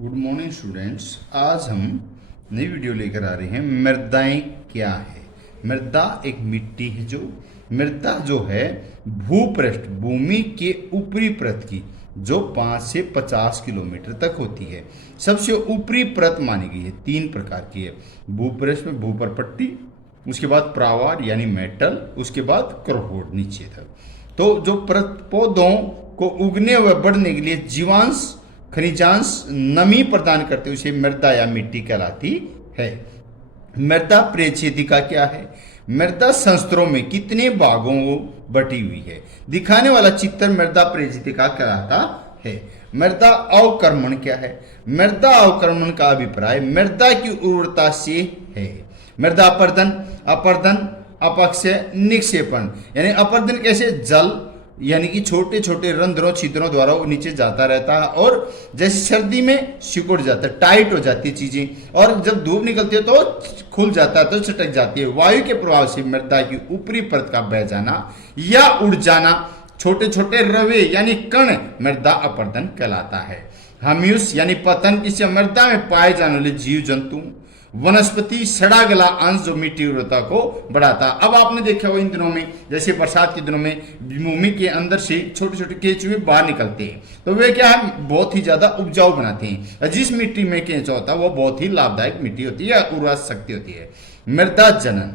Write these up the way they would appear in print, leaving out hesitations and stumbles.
Good morning students. आज हम नई वीडियो लेकर आ रहे हैं। मृदाएं क्या है? मृदा एक मिट्टी है। मृदा जो है भूपृष्ठ भूमि के ऊपरी परत की जो 5 से 50 किलोमीटर तक होती है। सबसे ऊपरी परत मानी गई है। 3 प्रकार की है। भूपृष्ठ में भूपर पट्टी, उसके बाद प्रावार यानी मेटल, उसके बाद करोड़ नीचे तक। तो जो पौधों को उगने व बढ़ने के लिए जीवांश खनिजांश नमी प्रदान करते उसे मृदा या मिट्टी कहलाती है। मृदा परिच्छेदिका क्या है? मृदा संस्तरों में कितने भागों को बटी हुई है दिखाने वाला चित्र मृदा परिच्छेदिका कहलाता है। मृदा अवक्रमण क्या है? मृदा अवक्रमण का अभिप्राय मृदा की उर्वरता से है। मृदा अपर्दन, अपर्दन अपक्षय निक्षेपण यानी अपर्दन कैसे? जल यानी कि छोटे छोटे रंध्रों छिद्रों द्वारा वो नीचे जाता रहता है और जैसे सर्दी में सिकुड़ जाता है, टाइट हो जाती है चीजें, और जब धूप निकलती है तो खुल जाता है, तो चटक जाती है। वायु के प्रभाव से मृदा की ऊपरी परत का बह जाना या उड़ जाना, छोटे छोटे रवे यानी कण मृदा अपर्दन कहलाता है। ह्यूमस यानी पतन किसी मृदा में पाए जाने वाले जीव जंतु, वनस्पति, सड़ा गला अंश जो मिट्टी उर्वरता को बढ़ाता। अब आपने देखा हो इन दिनों में जैसे बरसात के दिनों में भूमि के अंदर से छोटे छोटे केंचुए बाहर निकलते हैं, तो वे क्या है? बहुत ही ज्यादा उपजाऊ बनाते हैं। जिस मिट्टी में केंचुआ होता है वो बहुत ही लाभदायक मिट्टी होती है, उर्वरा शक्ति होती है। मृदा जनन,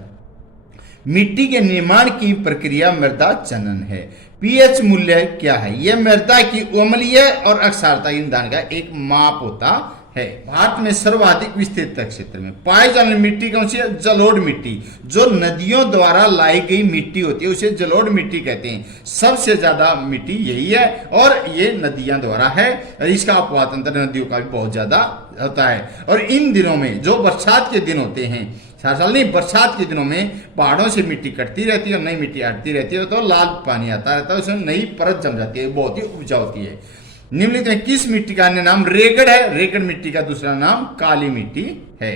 मिट्टी के निर्माण की प्रक्रिया मृदा जनन है। पीएच मूल्य क्या है? यह मृदा की अम्लीय और अक्षारता ईंधन का एक माप होता है। भारत में सर्वाधिक विस्तृत क्षेत्र में पाई जाने वाली मिट्टी कौन सी है? जलोढ़ मिट्टी। जो नदियों द्वारा लाई गई मिट्टी होती है उसे जलोढ़ मिट्टी कहते हैं। सबसे ज्यादा मिट्टी यही है और ये नदियां द्वारा है। इसका अपवाद अंतर नदियों का भी बहुत ज्यादा होता है। और इन दिनों में जो बरसात के दिन होते हैं, साल नहीं, बरसात के दिनों में पहाड़ों से मिट्टी कटती रहती है और नई मिट्टी हटती रहती है, तो लाल पानी आता रहता है, उसमें नई परत जम जाती है, बहुत ही उपजाऊ होती है। निम्नलिखित में किस मिट्टी का अन्य नाम रेगड़ है? रेगड़ मिट्टी का दूसरा नाम काली मिट्टी है।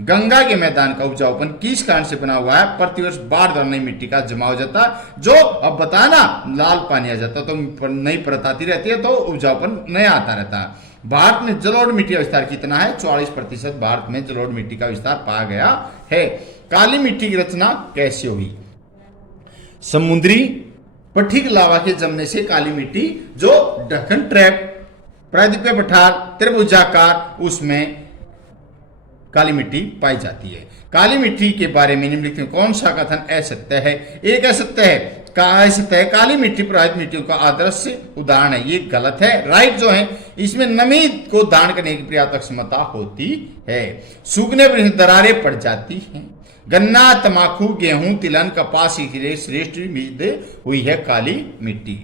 गंगा के मैदान का उपजाऊपन किस कारण से बना हुआ है? प्रतिवर्ष बाढ़ द्वारा नई मिट्टी का जमा हो जाता है। जो अब बताना लाल पानी आ जाता तो नई परत आती रहती है, तो उपजाऊपन नया आता रहता है। भारत में जलोढ़ मिट्टी का विस्तार कितना है? 44% भारत में जलोढ़ मिट्टी का विस्तार पाया गया है। काली मिट्टी की रचना कैसे हुई? समुद्री पथिक लावा के जमने से काली मिट्टी जो दक्कन ट्रैप, प्रायद्वीपीय पठार, त्रिभुजाकार, उसमें काली मिट्टी पाई जाती है। काली मिट्टी के बारे में निम्नलिखित में कौन सा कथन असत्य है? एक असत्य है। असत्य है काली मिट्टी प्रभावित मिट्टियों का आदर्श उदाहरण है, ये गलत है। राइट जो है इसमें नमी को धारण करने की पर्याप्त क्षमता होती है। सूखने पर दरारें पड़ जाती हैं। गन्ना, तमाकू, गेहूं, तिलहन, कपास के लिए श्रेष्ठ बीज हुई है काली मिट्टी।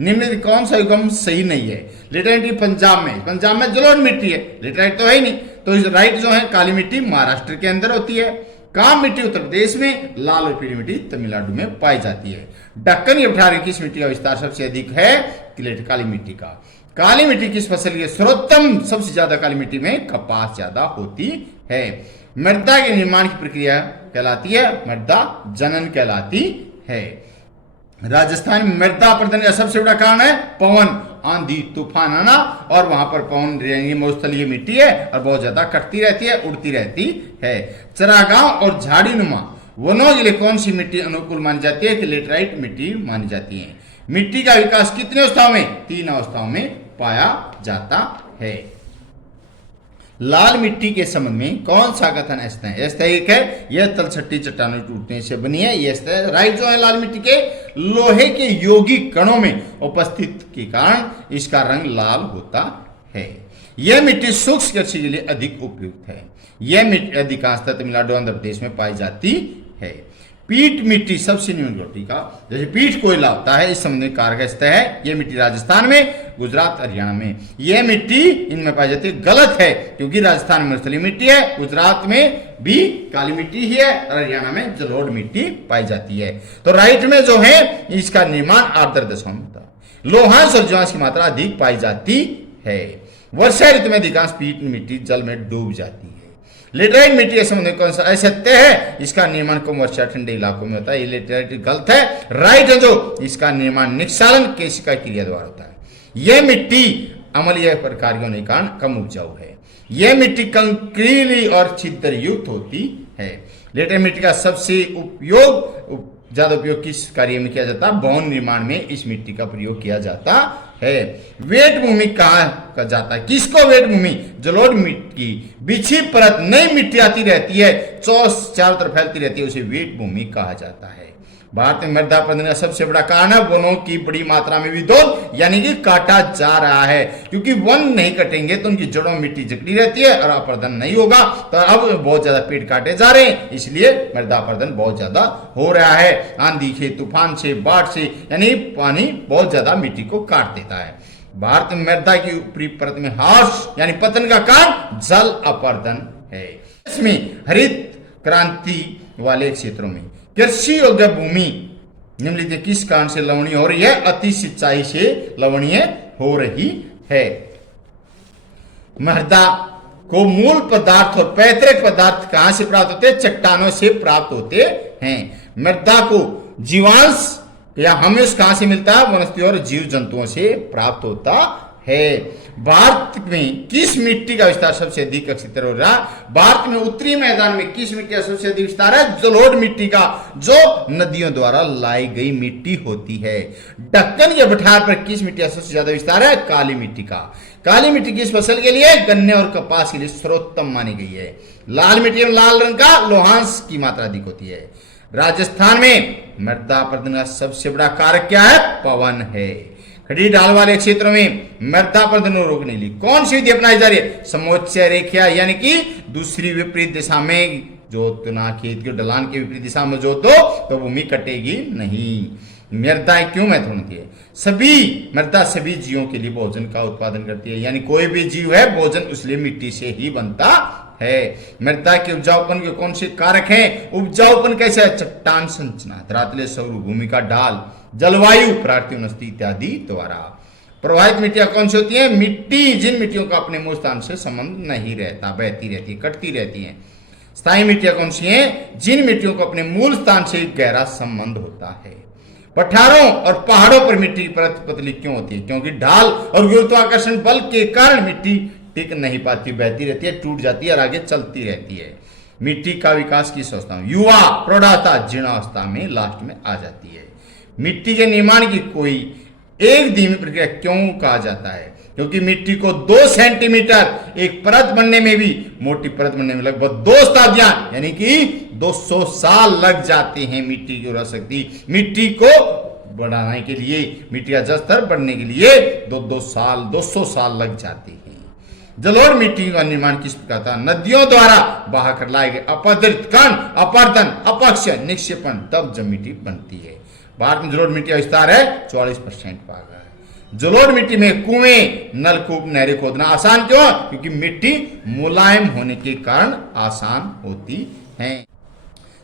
निम्नलिखित कौन सा युगम सही नहीं है? लेटराइट पंजाब में जलोढ़ मिट्टी है, लेटराइट तो है ही नहीं, तो राइट जो है काली मिट्टी महाराष्ट्र के अंदर होती है। काम मिट्टी उत्तर प्रदेश में, लाल और पीली मिट्टी तमिलनाडु में पाई जाती है। दक्कन के पठार किस मिट्टी का विस्तार सबसे अधिक है? काली मिट्टी का। काली मिट्टी किस फसल के सर्वोत्तम? सबसे ज्यादा काली मिट्टी में कपास ज्यादा होती है। मृदा के निर्माण की प्रक्रिया कहलाती है मृदा जनन कहलाती है। राजस्थान में मृदा अपर्दन का सबसे बड़ा कारण है पवन, आंधी तूफान आना, और वहां पर पवन मौस्थलीय मिट्टी है और बहुत ज्यादा कटती रहती है, उड़ती रहती है। चरागांव और झाड़ीनुमा वनों के लिए कौन सी मिट्टी अनुकूल मानी जाती है? कि लेटराइट मिट्टी मानी जाती है। मिट्टी का विकास कितने अवस्थाओं में? 3 अवस्थाओं में पाया जाता है। लाल मिट्टी के संबंध में कौन सा कथन असत्य है? असत्य एक है, यह तलछटी चट्टानों टूटने से बनी है, ये असत्य है। राइट जो है लाल मिट्टी के लोहे के यौगिक कणों में उपस्थित के कारण इसका रंग लाल होता है। यह मिट्टी सूक्ष्म कृषि के लिए अधिक उपयुक्त है। यह मिट्टी अधिकांशतः तमिलनाडु, आंध्र प्रदेश में पाई जाती है। पीट मिट्टी सबसे निम्न कोटि का, जैसे पीट कोयला होता है, इस संबंधित कारक स्तर है। यह मिट्टी राजस्थान में, गुजरात, हरियाणा में। यह मिट्टी इनमें पाई जाती है, गलत है, क्योंकि राजस्थान में मृस्थलीय मिट्टी है, गुजरात में भी काली मिट्टी ही है और हरियाणा में जलोढ़ मिट्टी पाई जाती है। तो राइट में जो है इसका निर्माण आर्द्र देशों में होता है। लोहांश और जीवांश की मात्रा अधिक पाई जाती है। वर्षा ऋतु में अधिकांश पीट मिट्टी जल में डूब जाती है। लेटराइट मिट्टी के संबंध में कौन सा असत्य है? इसका निर्माण कम वर्षा ठंडे इलाकों में होता है, ये लेटराइट गलत है। राइट है जो इसका निर्माण निक्षालन केशिका क्रिया द्वारा होता है। यह मिट्टी अम्लीय प्रकार के होने के कारण कम उपजाऊ है। यह मिट्टी कंकरीली और छिद्र युक्त होती है। लेटराइट मिट्टी का सबसे ज्यादा उपयोग किस कार्य में किया जाता है? भवन निर्माण में इस मिट्टी का प्रयोग किया जाता है। वेट भूमि कहा जाता है? किसको वेट भूमि? जलोढ़ मिट्टी बिछी परत नई मिट्टी आती रहती है, चारों तरफ फैलती रहती है, उसे वेट भूमि कहा जाता है। भारत में मृदा अपरदन का सबसे बड़ा कारण है वनों की बड़ी मात्रा में विरोध, यानी कि काटा जा रहा है। क्योंकि वन नहीं कटेंगे तो उनकी जड़ों में मिट्टी जकड़ी रहती है और अपरदन नहीं होगा, तो अब बहुत ज्यादा पेड़ काटे जा रहे हैं, इसलिए मृदा अपरदन बहुत ज्यादा हो रहा है। आंधी से, तूफान से, बाढ़ से, यानी पानी बहुत ज्यादा मिट्टी को काट देता है। भारत में मृदा की ऊपरी परत में हार्श यानी पतन का कारण जल अपरदन है। इसमें हरित क्रांति वाले क्षेत्रों में कृषि योग्य भूमि निम्नलिखित किस कारण से लवणीय हो रही है? अति सिंचाई से लवणीय हो रही है। मृदा को मूल पदार्थ और पैतृक पदार्थ कहां से प्राप्त होते हैं? चट्टानों से प्राप्त होते हैं। मृदा को जीवांश या ह्यूमस कहां से मिलता है? वनस्पति और जीव जंतुओं से प्राप्त होता है। भारत में किस मिट्टी का विस्तार सबसे अधिक क्षेत्र हो रहा है? भारत में उत्तरी मैदान में किस मिट्टी का सबसे अधिक विस्तार है? जलोढ़ मिट्टी का, जो नदियों द्वारा लाई गई मिट्टी होती है। दक्कन के पठार पर किस मिट्टी का सबसे ज्यादा विस्तार है? काली मिट्टी का। काली मिट्टी किस फसल के लिए? गन्ने और कपास के लिए सर्वोत्तम मानी गई है। लाल मिट्टी में लाल रंग का लोहांश की मात्रा अधिक होती है। राजस्थान में मृदा अपरदन का सबसे बड़ा कारक क्या है? पवन है। खड़ी ढाल वाले क्षेत्रों में मृदा अपरदन को रोकने के लिए कौन सी विधि अपनाई जा रही है? समोच्चय रेखा, यानी कि दूसरी विपरीत दिशा में जोतना, खेत के ढलान के विपरीत दिशा में जोतो तो भूमि कटेगी नहीं। मृदा क्यों महत्वपूर्ण होती है? मृदा सभी जीवों के लिए भोजन का उत्पादन करती है, यानी कोई भी जीव है भोजन उसलिए मिट्टी से ही बनता है। मृदा के उपजाऊपन के कौन से कारक हैं? उपजाऊपन कैसे है? चट्टान संरचना, धरातलीय सौर, भूमि का ढाल, जलवायु, प्राकृतिक वनस्पति इत्यादि द्वारा। प्रवाहित मिट्टियां कौन सी होती है? मिट्टी जिन मिट्टियों का अपने मूल स्थान से संबंध नहीं रहता, बहती रहती है, कटती रहती है। स्थायी मिट्टियां कौन सी हैं? जिन मिट्टियों को अपने मूल स्थान से गहरा संबंध होता है। पठारों और पहाड़ों पर मिट्टी की परत पतली क्यों होती है? क्योंकि ढाल और गुरुत्वाकर्षण बल के कारण मिट्टी टिक नहीं पाती, बहती रहती है, टूट जाती है और आगे चलती रहती है। मिट्टी का विकास किस अवस्था में? युवा, प्रौढ़ावस्था, जीर्णावस्था में लास्ट में आ जाती है। मिट्टी के निर्माण की कोई एक धीमी प्रक्रिया क्यों कहा जाता है? क्योंकि मिट्टी को 2 सेंटीमीटर एक परत बनने में भी, मोटी परत बनने में लगभग 2 शताब्दियां यानी कि 200 साल लग जाते हैं। मिट्टी की उर्वरा शक्ति, मिट्टी को बढ़ाने के लिए, मिट्टी का जल स्तर बढ़ने के लिए 200 साल लग जाते हैं। जलोढ़ मिट्टी का निर्माण किस प्रकार था? नदियों द्वारा बहाकर लाए गए अपरदित कण, अपरदन, अपक्षय, निक्षेपण, तब जब मिट्टी बनती है। भारत में जलोढ़ मिट्टी का विस्तार है 44% भाग है। जलोढ़ मिट्टी में कुएं, नलकूप, नहरें खोदना आसान क्यों? क्योंकि मिट्टी मुलायम होने के कारण आसान होती है।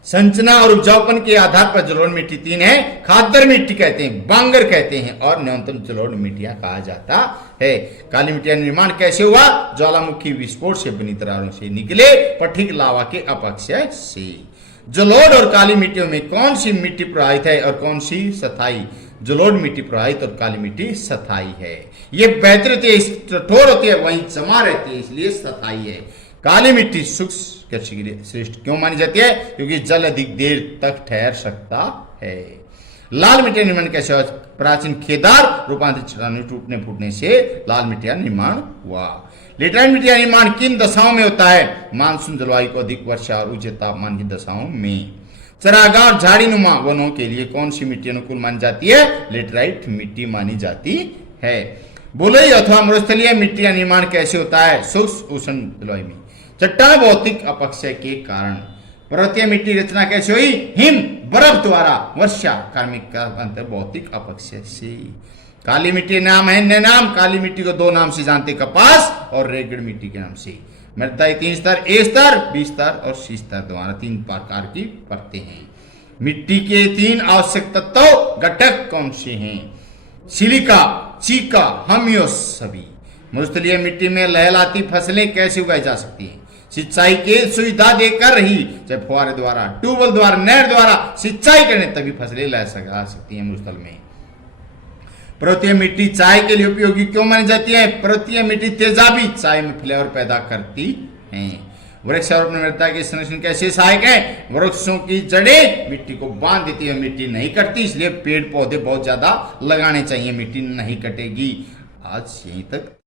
संरचना और उपजाऊपन के आधार पर जलोढ़ मिट्टी 3 है। खादर मिट्टी कहते हैं, बांगर कहते हैं और न्यूनतम जलोढ़ मिट्टियां कहा जाता है। काली मिट्टी का निर्माण कैसे हुआ? ज्वालामुखी विस्फोट से बनी दरारों से निकले पथिक लावा के अपक्षय से। जलोढ़ और काली मिट्टियों में कौन सी मिट्टी प्रवाहित है और कौन सी स्थायी? जलोढ़ मिट्टी प्रवाहित और काली मिट्टी स्थायी है। ये बेहतर होती है, कठोर होती है, वहीं जमा रहती है, इसलिए स्थायी है। काली मिट्टी शुष्क कृषि के लिए श्रेष्ठ क्यों मानी जाती है? क्योंकि जल अधिक देर तक ठहर सकता है। लाल मिट्टी निर्माण कैसे हुआ? प्राचीन खेदार रूपांतरित चट्टानों टूटने फूटने से लाल मिट्टी का निर्माण हुआ। लेटराइट मिट्टी का निर्माण किन दशाओं में होता है? मानसून, जलवायु को अधिक वर्षा और उच्च तापमान की दशाओं में। चरागाह और झाड़ीनुमा वनों के लिए कौन सी मिट्टी अनुकूल मानी जाती है? लेटराइट मिट्टी मानी जाती है। बोलई अथवा मरुस्थलीय मिट्टी का निर्माण कैसे होता है? शुष्क उष्ण जलवायु में। चट्टान भौतिक अपक्षय के कारण। पर्वतीय मिट्टी रचना कैसे हुई? हिम, बर्फ द्वारा, वर्षा, कार्मिक का अंतर भौतिक अपक्षय से। काली मिट्टी नाम है अन्य नाम। काली मिट्टी को 2 नाम से जानते, कपास और रेगड़ मिट्टी के नाम से। मृदा 3 स्तर, ए स्तर, बी स्तर और सी स्तर द्वारा 3 प्रकार की परतें हैं। मिट्टी के 3 आवश्यक तत्व घटक कौन से हैं? सिलिका, चीका, ह्यूमस सभी। मरुस्थलीय मिट्टी में लहलाती फसलें कैसे उगाई जा सकती हैं? सिंचाई की सुविधा देकर ही, चाहे फुहारे द्वारा, ट्यूबवेल द्वारा, नहर द्वारा सिंचाई करने तभी फसलें लगा सकती हैं मरुस्थल में। पर्वतीय मिट्टी चाय के लिए उपयोगी क्यों मानी जाती है? पर्वतीय मिट्टी तेजाबी चाय में फ्लेवर पैदा करती है। वृक्षारोपण मृदा की संरक्षण कैसे सहायक है? वृक्षों की जड़ें मिट्टी को बांध देती है, मिट्टी नहीं कटती, इसलिए पेड़ पौधे बहुत ज्यादा लगाने चाहिए, मिट्टी नहीं कटेगी। आज यहीं तक।